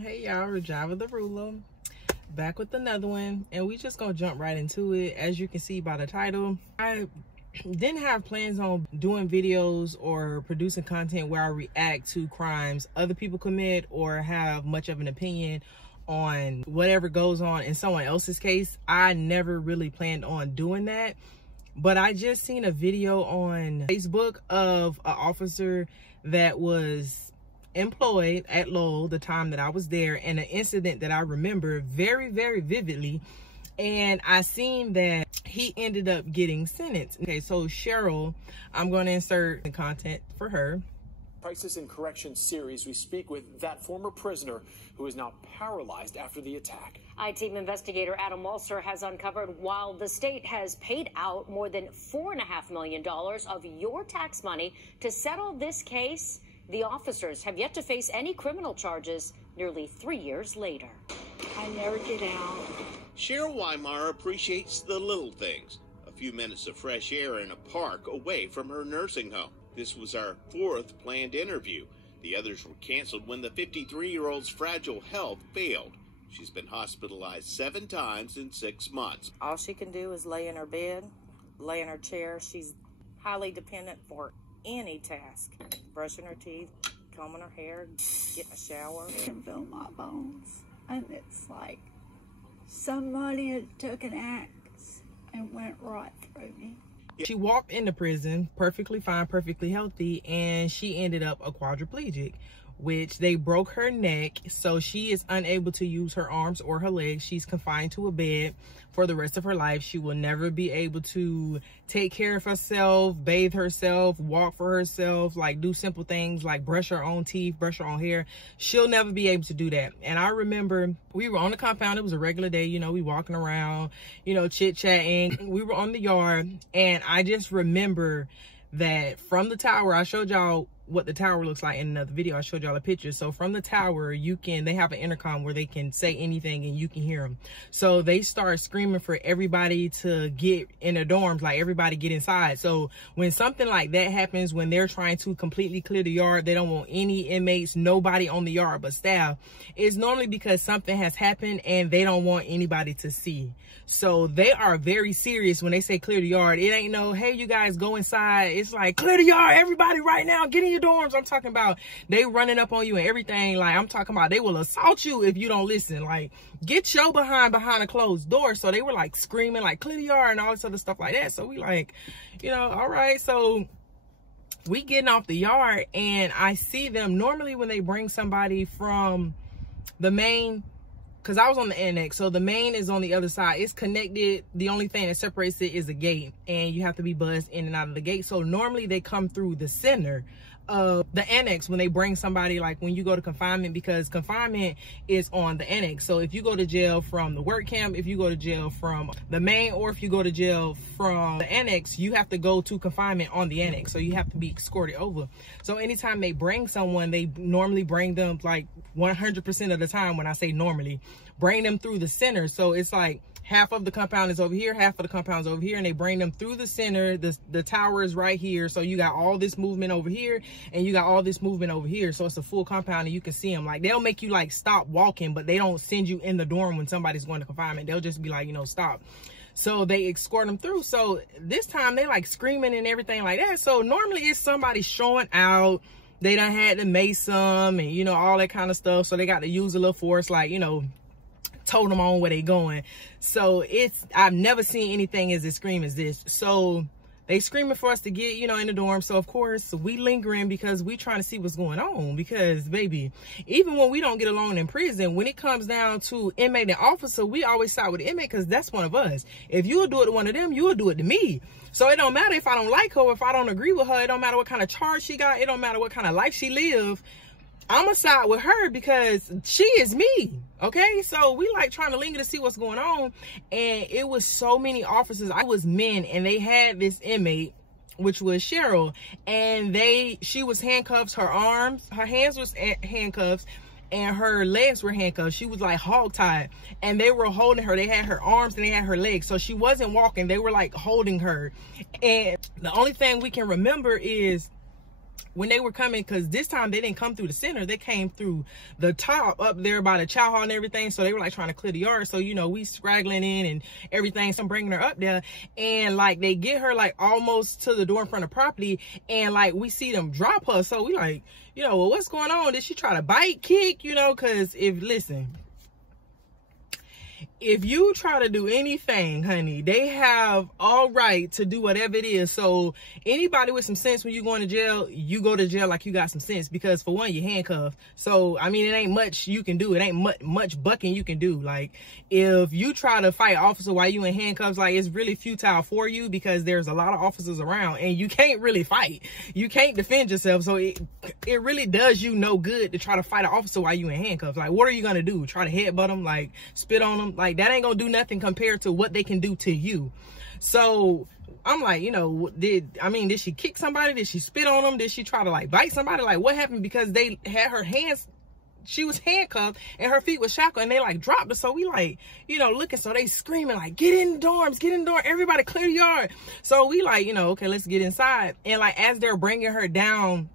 Hey y'all, Rajava the Ruler, back with another one, and we just gonna jump right into it. As you can see by the title, I didn't have plans on doing videos or producing content where I react to crimes other people commit or have much of an opinion on whatever goes on in someone else's case. I never really planned on doing that, but I just seen a video on Facebook of an officer that was employed at Lowell the time that I was there, and an incident that I remember very, very vividly. And I seen that he ended up getting sentenced. Okay, so Cheryl, I'm going to insert the content for her. Crisis and Correction series, we speak with that former prisoner who is now paralyzed after the attack. I-Team investigator Adam Walser has uncovered while the state has paid out more than $4.5 million of your tax money to settle this case, the officers have yet to face any criminal charges nearly 3 years later. I never get out. Cheryl Weimar appreciates the little things. A few minutes of fresh air in a park away from her nursing home. This was our fourth planned interview. The others were canceled when the 53-year-old's fragile health failed. She's been hospitalized 7 times in 6 months. All she can do is lay in her bed, lay in her chair. She's highly dependent for any task. Brushing her teeth, combing her hair, getting a shower. I can feel my bones. And it's like somebody had took an axe and went right through me. She walked into prison perfectly fine, perfectly healthy, and she ended up a quadriplegic, which they broke her neck, so she is unable to use her arms or her legs. She's confined to a bed for the rest of her life. She will never be able to take care of herself, bathe herself, walk for herself, like do simple things like brush her own teeth, brush her own hair. She'll never be able to do that. And I remember we were on the compound. It was a regular day, you know, we walking around, you know, chit-chatting. We were on the yard, and I just remember that from the tower, I showed y'all what the tower looks like in another video. I showed y'all a picture. So from the tower, they have an intercom where they can say anything and you can hear them. So they start screaming for everybody to get in their dorms, like everybody get inside. So when something like that happens, when they're trying to completely clear the yard, they don't want any inmates, nobody on the yard but staff. It's normally because something has happened and they don't want anybody to see. So they are very serious when they say clear the yard. It ain't no, hey, you guys go inside. It's like, clear the yard, everybody right now, get in your dorms. I'm talking about they running up on you and everything. Like, I'm talking about they will assault you if you don't listen. Like, get your behind a closed door. So they were like screaming like clear the yard and all this other stuff like that. So we like, you know, all right. So we getting off the yard, and I see them normally when they bring somebody from the main, because I was on the annex, so the main is on the other side. It's connected. The only thing that separates it is a gate, and you have to be buzzed in and out of the gate. So normally they come through the center of the annex when they bring somebody, like when you go to confinement, because confinement is on the annex. So if you go to jail from the work camp, if you go to jail from the main, or if you go to jail from the annex, you have to go to confinement on the annex. So you have to be escorted over. So anytime they bring someone, they normally bring them, like 100% of the time, when I say normally, bring them through the center. So it's like half of the compound is over here, half of the compound is over here, and they bring them through the center. The tower is right here. So you got all this movement over here, and you got all this movement over here. So it's a full compound, and you can see them. Like, they'll make you like stop walking, but they don't send you in the dorm when somebody's going to confinement. They'll just be like, you know, stop. So they escort them through. So this time they like screaming and everything like that. So normally it's somebody showing out. They done had to mace them and, you know, all that kind of stuff. So they got to use a little force, like, you know, told them on where they going. So I've never seen anything as extreme as this. So they screaming for us to get, you know, in the dorm. So of course we lingering because we trying to see what's going on, because baby, even when we don't get along in prison, when it comes down to inmate and officer, we always side with the inmate, because that's one of us. If you'll do it to one of them, you'll do it to me. So it don't matter if I don't like her, if I don't agree with her. It don't matter what kind of charge she got. It don't matter what kind of life she live. I'm gonna side with her because she is me. Okay, so we like trying to linger to see what's going on, and it was so many officers. I was men, and they had this inmate, which was Cheryl, and she was handcuffed. Her hands was handcuffs, and her legs were handcuffed. She was like hog-tied, and they were holding her. They had her arms and they had her legs, so she wasn't walking. They were like holding her, and the only thing we can remember is when they were coming, because this time they didn't come through the center, they came through the top up there by the chow hall and everything. So they were like trying to clear the yard. So, you know, we straggling in and everything. So I'm bringing her up there, and like they get her like almost to the door in front of property, and like we see them drop her. So we like, you know, well, what's going on? Did she try to bite, kick, you know? Because if you try to do anything, honey, they have all right to do whatever it is. So anybody with some sense, when you going to jail, you go to jail like you got some sense, because for one, you're handcuffed. So I mean, it ain't much you can do. It ain't much bucking you can do. Like, if you try to fight officer while you in handcuffs, like, it's really futile for you, because there's a lot of officers around and you can't really fight. You can't defend yourself. So it really does you no good to try to fight an officer while you in handcuffs. Like, what are you gonna do? Try to headbutt them, like spit on them? Like, that ain't gonna do nothing compared to what they can do to you. So I'm like, you know, did she kick somebody? Did she spit on them? Did she try to like bite somebody? Like, what happened? Because they had her hands, she was handcuffed and her feet was shackled, and they like dropped her. So we like, you know, looking, so they screaming like, get in the dorms, get in the dorm, everybody clear the yard. So we like, you know, okay, let's get inside. And like, as they're bringing her down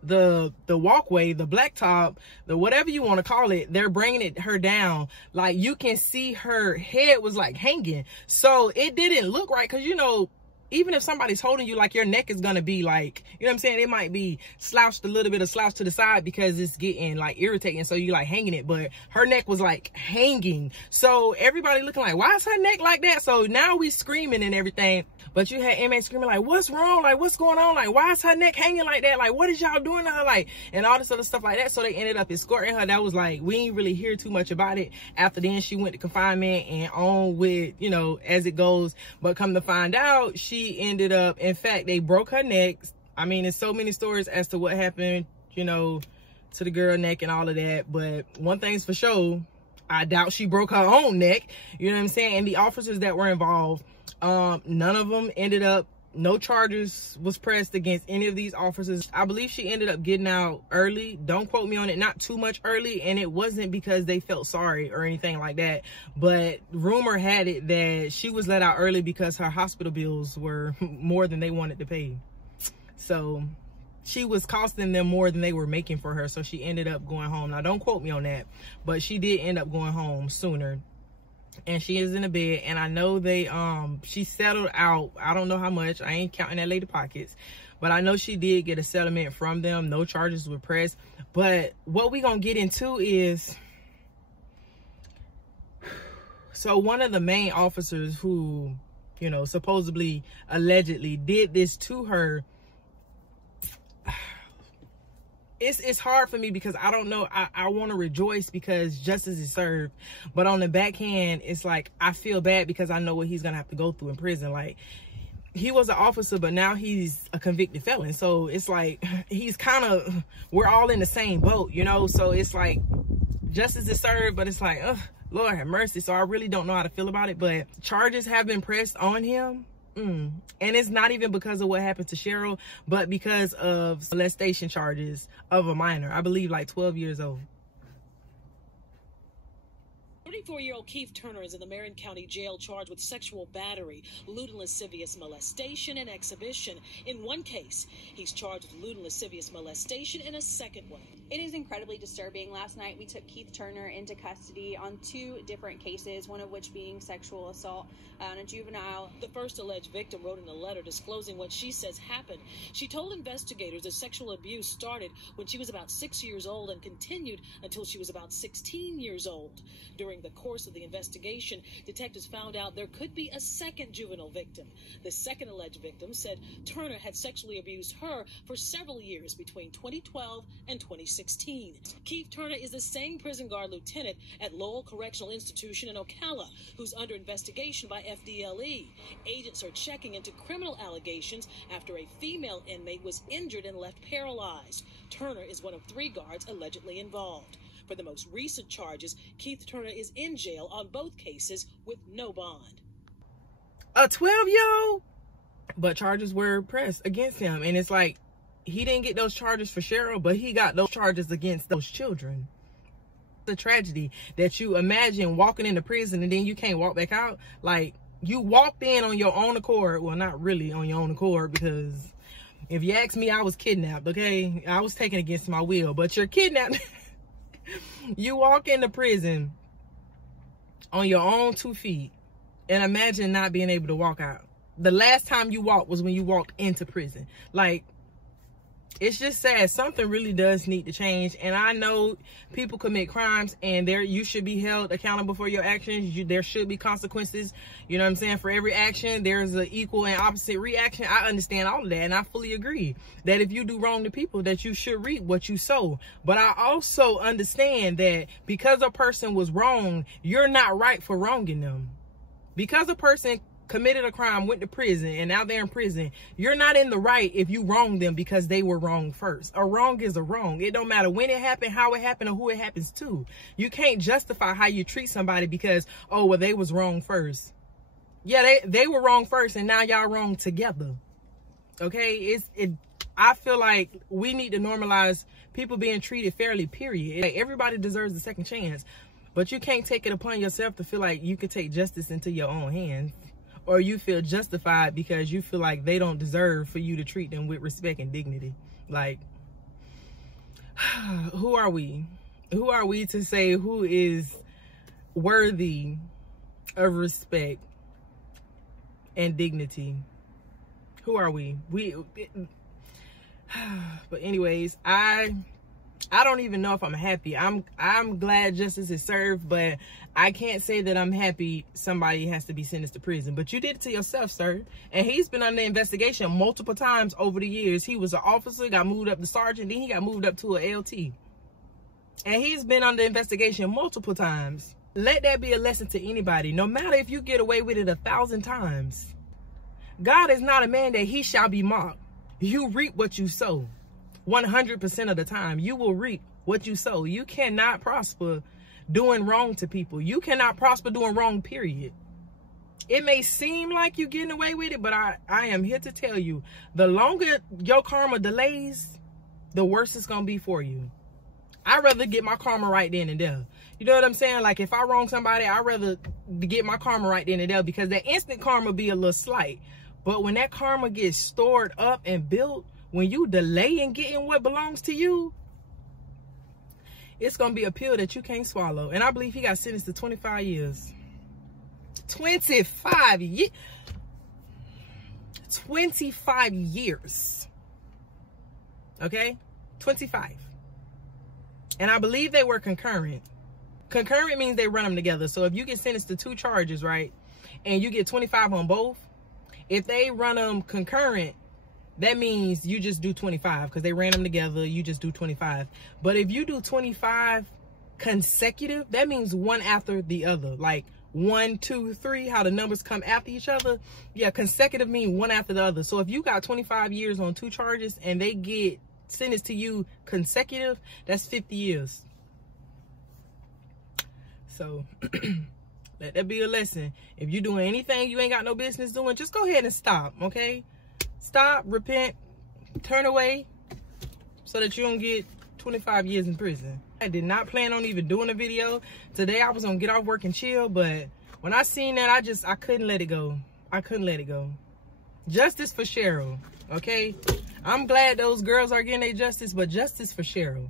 the walkway, the blacktop, the whatever you want to call it, they're bringing her down, like you can see her head was like hanging. So it didn't look right, because, you know, even if somebody's holding you, like, your neck is gonna be like, you know what I'm saying, it might be slouched a little bit, or slouched to the side, because it's getting like irritating, so you like hanging it. But her neck was like hanging, so everybody looking like, why is her neck like that? So now we screaming and everything, but you had inmates screaming like, what's wrong? Like, what's going on? Like, why is her neck hanging like that? Like, what is y'all doing to her? Like, and all this other stuff like that. So they ended up escorting her. That was like, we didn't really hear too much about it. After then, she went to confinement and on with, you know, as it goes. But come to find out, she ended up, in fact, they broke her neck. I mean, there's so many stories as to what happened, you know, to the girl neck and all of that. But one thing's for sure, I doubt she broke her own neck. You know what I'm saying? And the officers that were involved, none of them ended up, no charges was pressed against any of these officers. I believe she ended up getting out early. Don't quote me on it, not too much early. And it wasn't because they felt sorry or anything like that. But rumor had it that she was let out early because her hospital bills were more than they wanted to pay. So she was costing them more than they were making for her. So she ended up going home. Now, don't quote me on that, but she did end up going home sooner. And she is in a bed, and I know they she settled out. I don't know how much, I ain't counting that lady pockets, but I know she did get a settlement from them. No charges were pressed. But what we gonna get into is, so one of the main officers who, you know, supposedly allegedly did this to her, it's hard for me, because I don't know. I want to rejoice because justice is served, but on the backhand, it's like I feel bad because I know what he's gonna have to go through in prison. Like, he was an officer, but now he's a convicted felon. So it's like he's kind of, we're all in the same boat, you know. So it's like justice is served, but it's like, Lord have mercy. So I really don't know how to feel about it. But charges have been pressed on him. And it's not even because of what happened to Cheryl, but because of molestation charges of a minor, I believe like 12 years old. 34-year-old Keith Turner is in the Marion County Jail charged with sexual battery, lewd and lascivious molestation, and exhibition. In one case, he's charged with lewd and lascivious molestation. In a second one, it is incredibly disturbing. Last night, we took Keith Turner into custody on 2 different cases, one of which being sexual assault on a juvenile. The first alleged victim wrote in a letter disclosing what she says happened. She told investigators the sexual abuse started when she was about 6 years old and continued until she was about 16 years old. During the course of the investigation, detectives found out there could be a second juvenile victim. The second alleged victim said Turner had sexually abused her for several years between 2012 and 2016. Keith Turner is the same prison guard lieutenant at Lowell Correctional Institution in Ocala, who's under investigation by FDLE. Agents are checking into criminal allegations after a female inmate was injured and left paralyzed. Turner is one of 3 guards allegedly involved. For the most recent charges, Keith Turner is in jail on both cases with no bond. A 12-year-old? But charges were pressed against him. And it's like, he didn't get those charges for Cheryl, but he got those charges against those children. The tragedy that you imagine walking into prison and then you can't walk back out. Like, you walked in on your own accord. Well, not really on your own accord, because If you ask me, I was kidnapped, okay? I was taken against my will, but you're kidnapped. You walk into prison on your own 2 feet, and imagine not being able to walk out. The last time you walked was when you walked into prison. Like, it's just sad. Something really does need to change. And I know people commit crimes, and you should be held accountable for your actions. There should be consequences. You know what I'm saying? For every action, there's an equal and opposite reaction. I understand all of that, and I fully agree that if you do wrong to people, that you should reap what you sow. But I also understand that because a person was wrong, you're not right for wronging them. Because a person committed a crime, went to prison, and now they're in prison, you're not in the right if you wrong them because they were wrong first. A wrong is a wrong. It don't matter when it happened, how it happened, or who it happens to. You can't justify how you treat somebody because, oh, well, they was wrong first. Yeah, they were wrong first, and now y'all wrong together. Okay? I feel like we need to normalize people being treated fairly, period. Like, everybody deserves a second chance, but you can't take it upon yourself to feel like you can take justice into your own hands. Or you feel justified because you feel like they don't deserve for you to treat them with respect and dignity. Like, who are we? Who are we to say who is worthy of respect and dignity? Who are we? But anyways, I don't even know if I'm happy. I'm glad justice is served, but I can't say that I'm happy somebody has to be sentenced to prison. But you did it to yourself, sir. And he's been under investigation multiple times over the years. He was an officer, got moved up to sergeant, then he got moved up to a LT. And he's been under investigation multiple times. Let that be a lesson to anybody. No matter if you get away with it 1,000 times. God is not a man that he shall be mocked. You reap what you sow. 100% of the time, you will reap what you sow. You cannot prosper doing wrong to people. You cannot prosper doing wrong, period. It may seem like you're getting away with it, but I am here to tell you, the longer your karma delays, the worse it's going to be for you. I'd rather get my karma right then and there. You know what I'm saying? Like, if I wrong somebody, I'd rather get my karma right then and there, because that instant karma be a little slight. But when that karma gets stored up and built, when you delay in getting what belongs to you, it's going to be a pill that you can't swallow. And I believe he got sentenced to 25 years. 25 years. 25 years. Okay? 25. And I believe they were concurrent. Concurrent means they run them together. So if you get sentenced to 2 charges, right, and you get 25 on both, if they run them concurrent, that means you just do 25 because they ran them together. You just do 25. But if you do 25 consecutive, that means one after the other. Like 1, 2, 3, how the numbers come after each other. Yeah, consecutive means one after the other. So if you got 25 years on 2 charges and they get sentenced to you consecutive, that's 50 years. So let that be a lesson. If you're doing anything you ain't got no business doing, just go ahead and stop, okay? Stop, repent, turn away, so that you don't get 25 years in prison. I did not plan on even doing a video. Today I was gonna get off work and chill, but when I seen that, I couldn't let it go. I couldn't let it go. Justice for Cheryl, okay? I'm glad those girls are getting their justice, but justice for Cheryl.